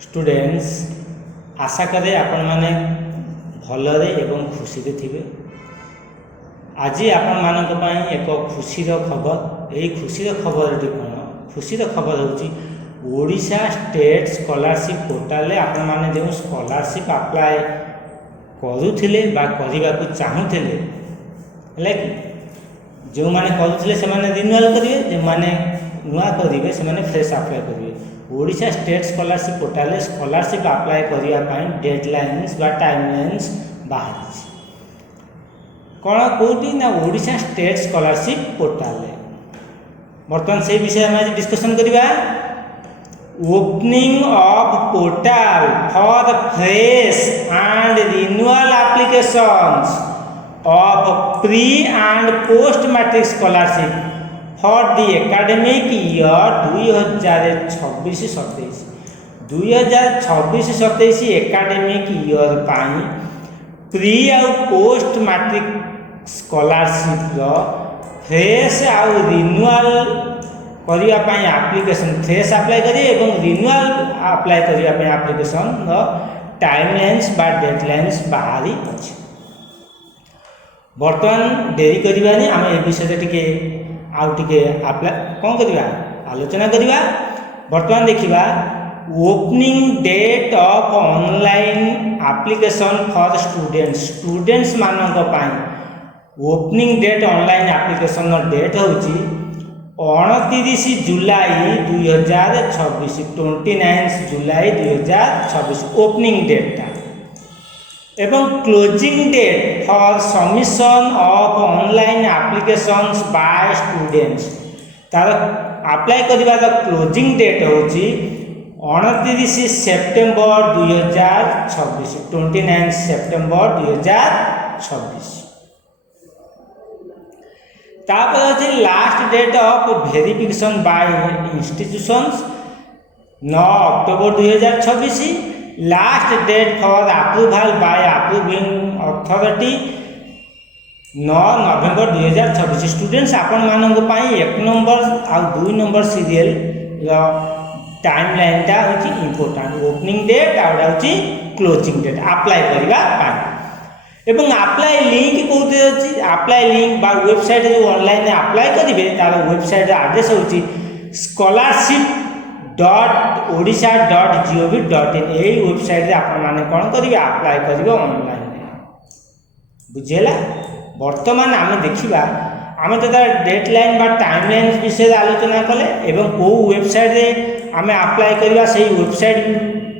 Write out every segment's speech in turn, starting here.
Students आशा करे आपण मैंने भलरे एवं खुशी थे। आज आपण मानक पई एक खुशीर खबर। यही खुशीर खबर कौन? खुशीर खबर हूँ ओडिशा स्टेट स्कॉलरशिप पोर्टाल आपण मैंने जो स्कॉलरशिप अप्लाई करुले करने को चाहूले है कि जो मैंने करुले से रिन्यूअल करेंगे, जो मैंने नुआ करेंगे से फ्रेश अप्लाई करेंगे। Odisha state scholarship portal scholarship apply करने डेडलाइन्स बा टाइमलाइन्स बाहर कौन कौटी ना ओडिशा स्टेट स्कॉलरशिप पोर्टाल बर्तमान से विषय में आज डिस्कशन करवा। Opening of portal for fresh and renewal applications of pre and post matric scholarship for the academic year 2026-27 2026-27 academic year पाई प्री आउ पोस्ट मैट्रिक स्कॉलरशिप फ्रेश आउ रिन्यूअल करने एप्लिकेशन फ्रेश अप्लाई करेंगे और रिन्यूअल अप्लाई करने application timelines बा deadlines बाहरी अच्छे। बर्तमान डेरी करवानी आम ए विषय टे आउ टे कौन करवा आलोचना करवा। बर्तमान देखा opening date of online application for students मानक opening date online application date हूँ 29 जुलाई 2026 29 जुलाई 2026 ओपनिंग डेटा एवं closing date for submission of online applications by students तार अप्लाई करवा क्लोजिंग डेट हूँ 29 सेप्टेम्बर 2026 29 सेप्टेम्बर 2026। तापर अच्छे last date of verification by institutions 9 October 2026। Last date for approval by approving authority 9 November 2026। Students आपण मानक एक number आ 2 number serial timeline टा होची इंपोर्टेंट। ओपनिंग डेट आउटा होची क्लोजिंग डेट अप्लाई करबा पाई एवं अप्लाई लिंक कौटे अच्छी अप्लाई लिंक बा वेबसाइट जो ऑनलाइन अप्लाई करेंगे तार वेबसाइट एड्रेस होची scholarship.odisha.gov.in। यही वेबसाइट आपण माने कौन करेंगे अप्लाई करेंगे ऑनलाइन बुझेगा। बर्तमान आम देखा आम तो तार डेडलाइन बा टाइमलाइन विषय आलोचना कले एवं कौ वेबसाइट आम अप्लाई करवा से वेबसाइट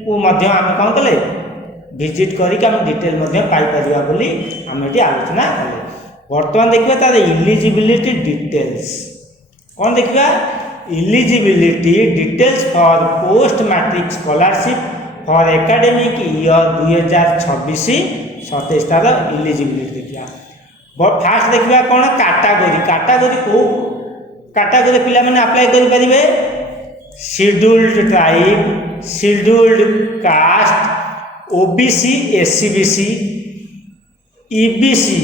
को आम कौन कले विजिट करके डिटेल पाइपर बोली आम ये आलोचना कले। बर्तमान देखा तार इलिजिबिलिटी डिटेल्स कौन देखा eligibility details for post matric scholarship for academic year 2026-27 तार इलिजिबिलिटी देखा। फास्ट देखा कौन कैटेगरी कैटेगरी को कैटेगरी पिला माने अप्लाई करि परिबे scheduled tribe scheduled caste OBC SCBC EBC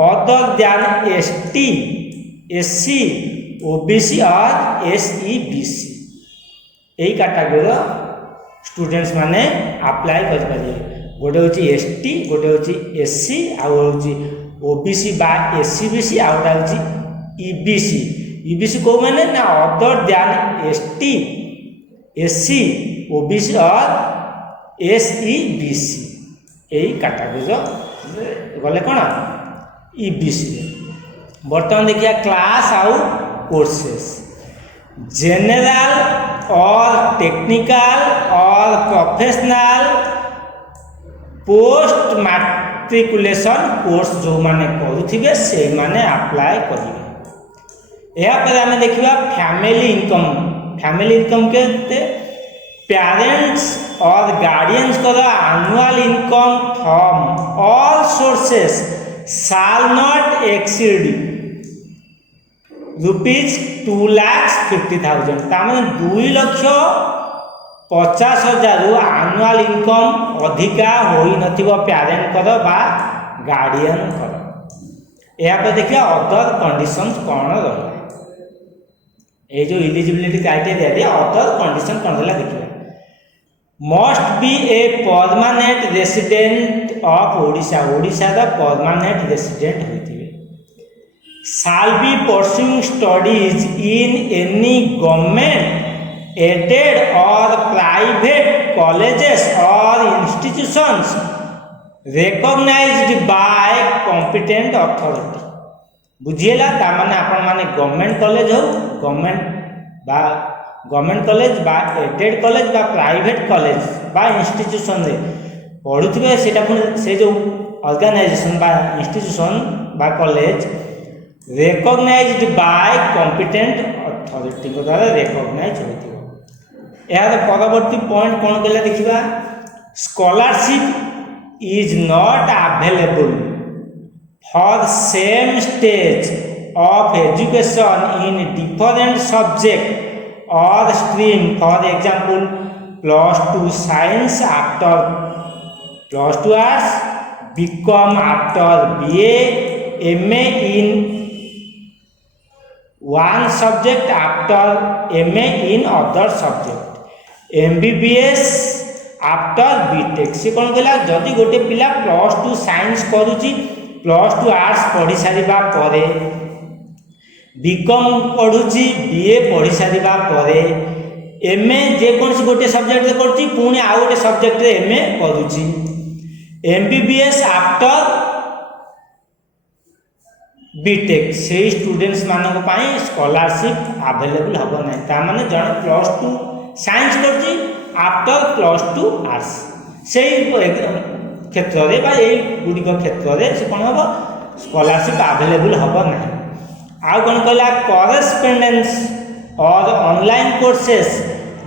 other than ST SC OBC और एसईबीसी यही कैटेगरी स्टूडेंट्स माने अप्लाई कर परिबे। गोटे होची एसटी गोटे होची एससी आउ होची ओबीसी बा एससीबीसी आउटा होची ईबीसी ईबीसी को माने ना other than ST SC OBC और एसईबीसी यही कैटेगरी गले कौन ईबीसी। बर्तमान देखिए क्लास आउ कोर्सेस जनरल और टेक्निकल और प्रोफेशनल पोस्ट मैट्रिकुलेशन कोर्स जो माने करुथिबे से माने अप्लाई करिवे। या पर आमे देखिबा फैमिली इनकम के पेरेंट्स और गार्डियंस को annual income from all sources shall not exceed ₹2,50,000 तामें 2,50,000 annual income अधिका होई नथिबो पेरेंट कर बा गार्डियन कर। या पर देखिए अदर कंडीशंस कौन रहा ये जो इलिजिबिलिटी क्राइटेरिया अदर कंडीशन कौन रहा देखिए must be a permanent resident of Odisha, Odisha दा permanent resident होइथिबे, shall be pursuing studies in any government aided or private colleges or institutions recognized by competent authority। बुझिएला ता माने आपण माने government college हो, government college बा aided college बा private college बा institution रे पढुथिबे, सेटा से जो ऑर्गेनाइजेशन बा इंस्टीट्यूशन बा college recognised by competent authority को द्वारा रिकॉग्नाइज होइथिबो। यार परवर्ती पॉइंट कोन केला देखिबा, scholarship is not available for same stage of education in different subject or stream, for example +2 science after +2 arts, BCom after BA, MA in one subject after MA in other subject, MBBS after BTech। से कौन कहला, जदि गोटे पिला +2 science करूची, +2 arts पढ़ी सारिबा परे, BCom पढ़ुची, BA पढ़ी सारिबा परे, एमए जेकोसी गोटे सब्जेक्ट रे करची, पुणी आ गोटे सब्जेक्ट रे एमए करूची, एमबीबीएस आफ्टर बीटेक, से स्टूडेंट्स मानक पई स्कॉलरशिप अवेलेबल हबो नै। ता माने जण +2 साइंस करची आफ्टर +2 आर्ट्स, से क्षेत्र रे बा ए गुडी को क्षेत्र रे से कोन हबो स्कॉलरशिप अवेलेबल हबो नै। आउ कौन कहला, कॉरेस्पोंडेंस और online courses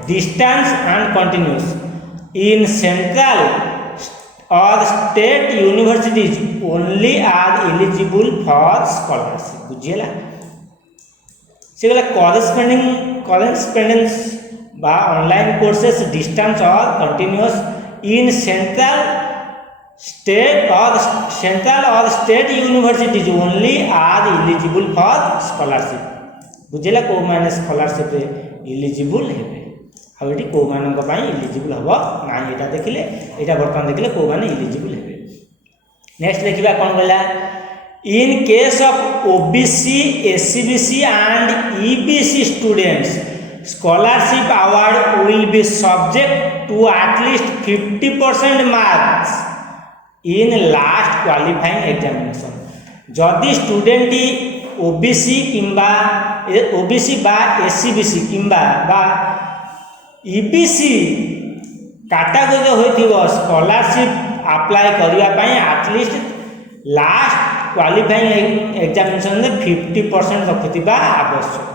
distance and continuous in central और state universities only are eligible for scholarship. बुझिएला, से कहला कॉरेस्पोंडेंस बा ऑनलाइन कोर्सेस डिस्टेंस और कंटिन्यूस इन सेंट्रल और state universities only are eligible for scholarship. बुझेला को माने स्कॉलरशिप रे एलिजिबल हेबे, आ एटी को मानन को पई एलिजिबल हबो ना, एटा देखिले, एटा बर्तन देखिले को माने एलिजिबल हेबे। नेक्स्ट देखिबा कोन कहला, in case of OBC, SEBC and EBC students scholarship award will be subject to at least 50% marks in last qualifying examination. जदि स्टूडेंट ओबीसी किंबा ओबीसी बा एससीबीसी किंबा बा ईबीसी कैटेगरी होइथिबो, स्कॉलरशिप अप्लाई करिया पई एटलीस्ट लास्ट क्वालिफाइंग एग्जामिनेशन रे 50% रखुथिबा आवश्यक।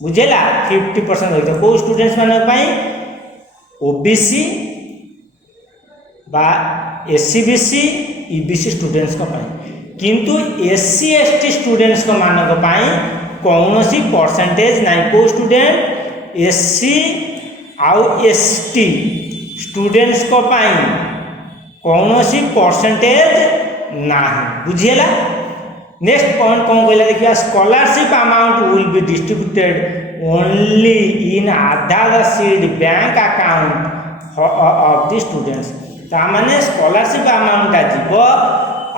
बुझेला, 50% होइतो को स्टूडेंट्स माने पई ओबीसी बा एससीबीसी ईबीसी स्टूडेंट्स को पाई, किंतु एससी एसटी स्टूडेंट्स को मानक पाई कौनसी परसेंटेज नहीं। को स्टूडेंट एससी आउ एसटी स्टूडेंट्स को पाई कौनसी परसेंटेज नहीं। बुझिएला, नेक्स्ट पॉइंट कौन कहला देखिया, scholarship amount will be distributed only in Aadhaar seed bank account of the students. ता माने स्कॉलरशिप अमाउंट जीव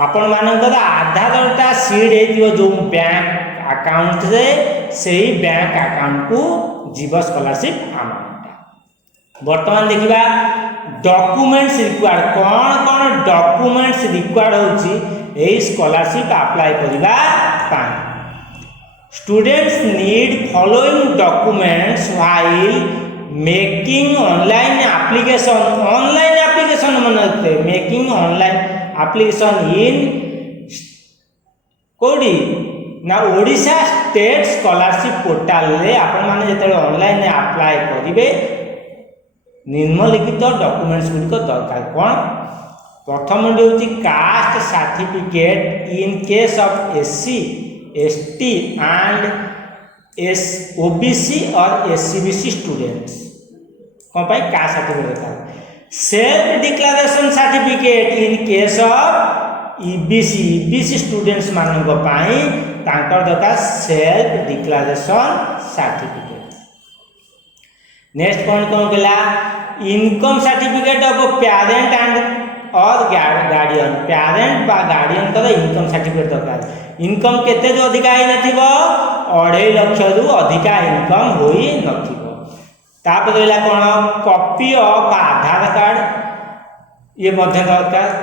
आपण मानकर आधारटा सीड हेतियो जो बैंक अकाउंट रे, सेही बैंक अकाउंट को जीव स्कॉलरशिप अमाउंट। वर्तमान देखिबा डॉक्यूमेंट्स रिक्वायर्ड, कौन कौन डॉक्यूमेंट्स रिक्वायर्ड होची एही स्कॉलरशिप अप्लाई करिबा पाई। Students need following documents while making online application, online application मनते मेकिंग ऑनलाइन एप्लीकेशन इन कोडी ना ओडिशा स्टेट स्कॉलरशिप पोर्टल रे आपण माने जेते ऑनलाइन अप्लाई करिवे निम्नलिखित डॉक्यूमेंट्स गुडी दरकार। कोन प्रथम होची caste certificate in case of SC ST and OBC और एससीबीसी स्टूडेंट्स कौन पाई कास्ट सर्टिफिकेट दरकार। Self declaration certificate in case of EBC students मानक पाई तांकर दरकार self declaration certificate. Next point कौन कहला income certificate of parent and और guardian parent बा गार्डियन कर इनकम सर्टिफिकेट दरकार इनकम केते जो अधिका ही नथिबो 2.5 लाख रु अधिका इनकम होई नथिबो तापर रहला कोन कॉपी ऑफ आधार कार्ड ये मध्य दरकार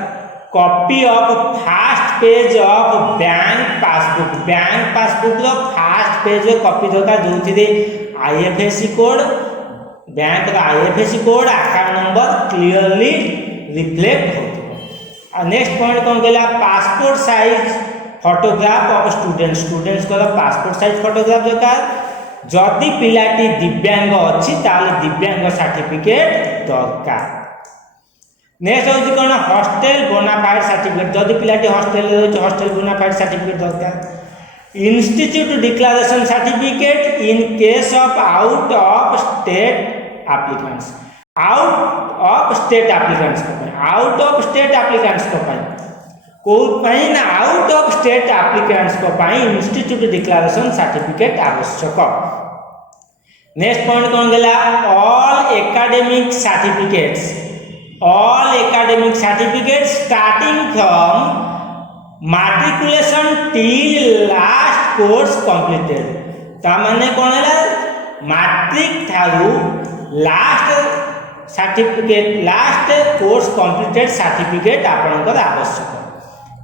copy of first page of bank passbook रो फर्स्ट पेज रो कॉपी दरकार जोथि दे आईएफएससी कोड बैंक रो IFSC code account number clearly reflect हो। नेक्स्ट पॉइंट कौन कहला passport size photograph of students को पासपोर्ट साइज फोटोग्राफ दरकार जदि पिलाटी दिव्यांग अच्छी ताले दिव्यांग सर्टिफिकेट दरकार। नेक्स्ट होची कोन हॉस्टल बोनाफाइड सर्टिफिकेट जदि पिलाटी हॉस्टल रे हॉस्टल बोनाफाइड सर्टिफिकेट दरकार institute declaration certificate in case of out of state applicants out of state applicants को पाई ना आउट ऑफ स्टेट एप्लीकेंट्स को पाई इंस्टीट्यूट डिक्लेरेशन सर्टिफिकेट आवश्यक। नेक्स्ट पॉइंट कौन गला all academic certificates starting from matriculation till last course completed ता माने कोन है मैट्रिक थारू last certificate last course completed certificate आपनकर आवश्यक।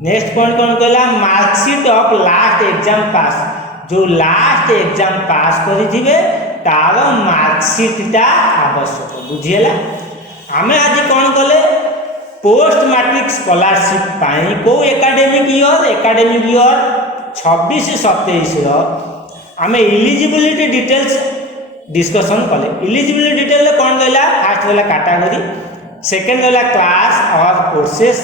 नेक्स्ट पॉइंट कौन कहला मार्कशीट ऑफ लास्ट एग्जाम पास जो लास्ट एग्जाम पास करिथिबे तार मार्कशीट आवश्यक बुझिएला। आमे आज कौन कले पोस्ट मैट्रिक स्कॉलरशिप पाई को एकेडमिक ईयर 26-27 रो आमे एलिजिबिलिटी डिटेल्स डिस्कशन कले एलिजिबिलिटी डिटेल कौन रहला फर्स्ट रहला कैटेगरी सेकंड रहला क्लास और कोर्सेस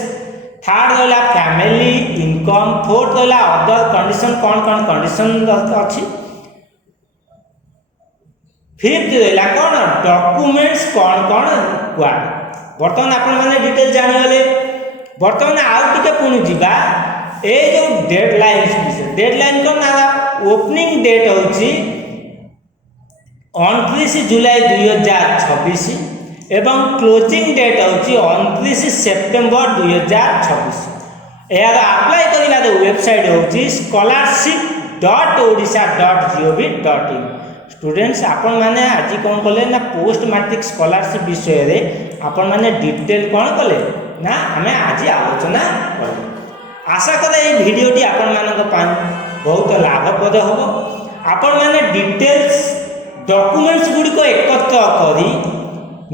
थर्ड रहला फैमिली इनकम फोर्थ रहला अदर कंडीशन कौन कंडीशन अछि फिफ्थ रहला कौन डॉक्यूमेंट्स कौन रिक्वायर्ड बर्तमान आपण माने डिटेल जानि गले बर्तमान आउ टिके पुनी जिबा ए जो डेडलाइन को ना ओपनिंग डेट होची 29 जुलाई 2026 एवं क्लोजिंग डेट होची 29 सेप्टेम्बर 2026 यार अप्लाई करिला वेबसाइट होची scholarship.odisha.gov.in स्टूडेंट्स आपण माने आज कौन कले ना पोस्ट मैट्रिक स्कॉलरशिप विषय रे आपण माने डिटेल कौन कले ना हमें आज आलोचना कले आशा करे ये वीडियोटी आपण मानक पान बहुत लाभप्रद होबो आपण माने डिटेल्स डॉक्यूमेंट्स गुडी को एकत्र करी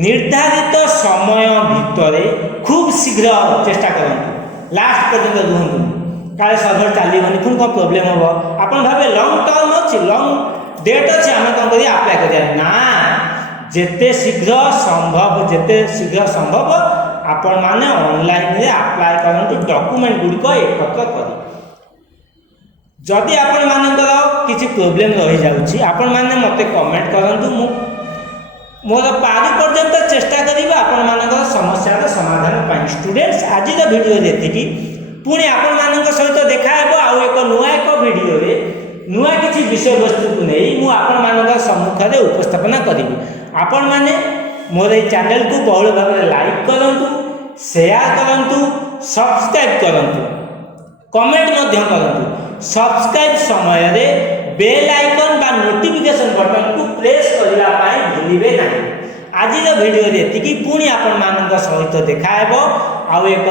निर्धारित समय भितरे खूब शीघ्र चेष्टा करंतु लास्ट पर्यंत रुहंतु काले सर्वर चालीबनी पुन को प्रॉब्लम होबो आपण भाबे लॉन्ग टर्म अछि लॉन्ग डेट अच्छे आम कौन कर अप्लाई करिया ना जेते शीघ्र संभव आपण माने ऑनलाइन रे अप्लाई करंतु डॉक्यूमेंट गुडी को एकत्र करी जदि आपण मानकर किसी प्रॉब्लम रही जाउछि आपण माने मते कमेंट करंतु मोर पारी पर्यंत चेष्टा करिबा आपण मानकर समस्या समाधान पाई। स्टूडेंट्स आज वीडियो देखि पुणी आपण मानकर सहित देखा हेबो आ एक वीडियो रे नुआ किसी विषय वस्तु को नहीं मु आपण मानकर सम्मुख में उपस्थापना करी आपण माने मोर ये चैनल को बहुल भाव में लाइक करंतु शेयर करंतु सब्सक्राइब करंतु कमेंट मध्य करंतु सब्सक्राइब समय रे बेल आइकन बा नोटिफिकेशन बटन को प्रेस करला पाए भूलिबे नाही। आज वीडियो रे एतिकी पुणी आपण मानक सहित देखा हेबो आ एक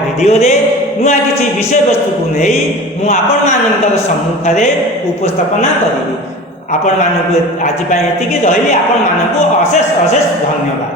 वीडियो रे नुआ किसी विषय वस्तु को नहीं मु आपण मानकर सम्मुख रे उपस्थापना करिबी। आपण मानक आज एतिकी रहिली आपण मानक अशेष धन्यवाद।